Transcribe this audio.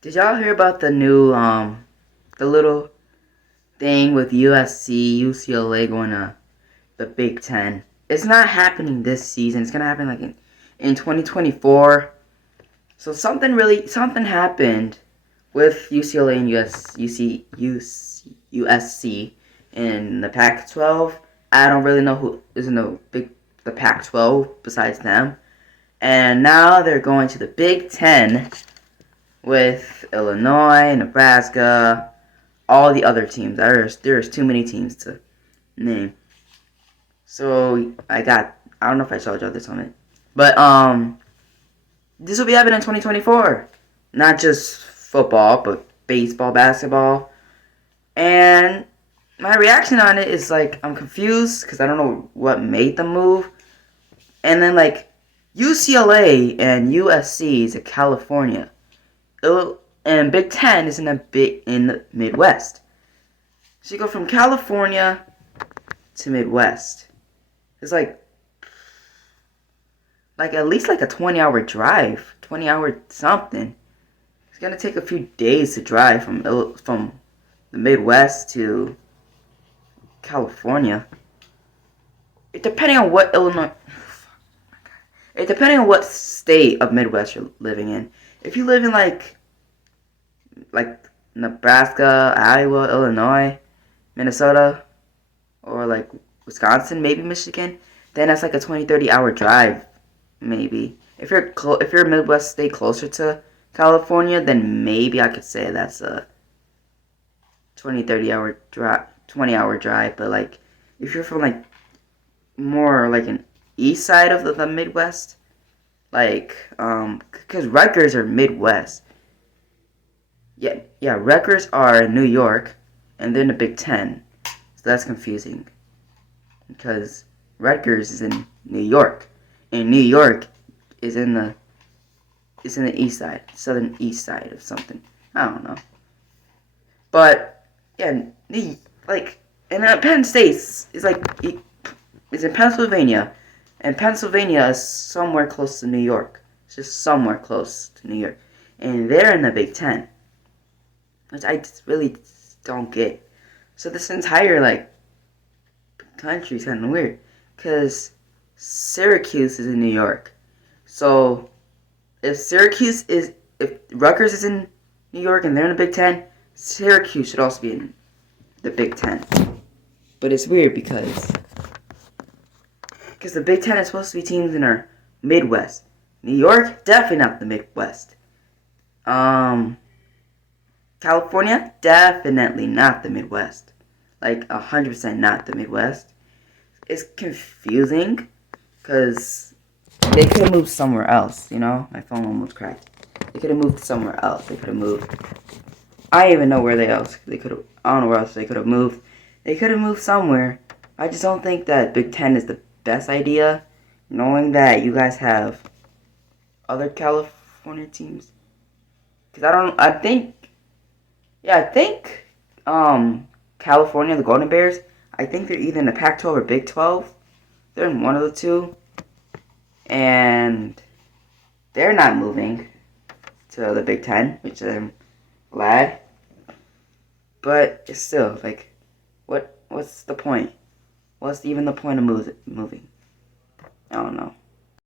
Did y'all hear about the new the little thing with USC, UCLA going to the Big Ten? It's not happening this season. It's gonna happen like in 2024. So something happened with UCLA and USC in the Pac-12. I don't really know who is in the Pac-12 besides them. And now they're going to the Big Ten with Illinois, Nebraska, all the other teams. There's too many teams to name. So I don't know if I showed y'all this on it, but this will be happening in 2024. Not just football, but baseball, basketball, and my reaction on it is like I'm confused because I don't know what made them move, and then like UCLA and USC is in California. And Big Ten is in the Midwest. So you go from California to Midwest. It's like at least like a 20-hour drive, 20-hour something. It's gonna take a few days to drive from the Midwest to California. Depending on what depending on what state of Midwest you're living in. If you live in like Nebraska, Iowa, Illinois, Minnesota, or like Wisconsin, maybe Michigan, then that's like a 20-30 hour drive, maybe. If you're a Midwest state closer to California, then maybe I could say that's a 20-30 hour drive, 20-hour drive. But like if you're from like more like an east side of the Midwest, like because Rutgers are Midwest. Yeah, Rutgers are in New York, and they're in the Big Ten. So that's confusing. Because Rutgers is in New York, and New York is in the east side, southern east side of something. I don't know. But yeah, and Penn State is it's in Pennsylvania, and Pennsylvania is somewhere close to New York. It's just somewhere close to New York, and they're in the Big Ten, which I just really don't get. So this entire country is kind of weird, cause Syracuse is in New York. So if Rutgers is in New York and they're in the Big Ten, Syracuse should also be in the Big Ten. But it's weird because the Big Ten is supposed to be teams in our Midwest. New York, definitely not the Midwest. California, definitely not the Midwest. 100% not the Midwest. It's confusing because they could have moved somewhere else, you know? My phone almost cracked. They could have moved somewhere else. They could have moved. I don't even know where they could have. I don't know where else they could have moved. They could have moved somewhere. I just don't think that Big Ten is the best idea, knowing that you guys have other California teams. Because I think California, the Golden Bears, I think they're either in the Pac-12 or Big 12. They're in one of the two. And they're not moving to the Big Ten, which I'm glad. But it's still, what's the point? What's even the point of moving? I don't know.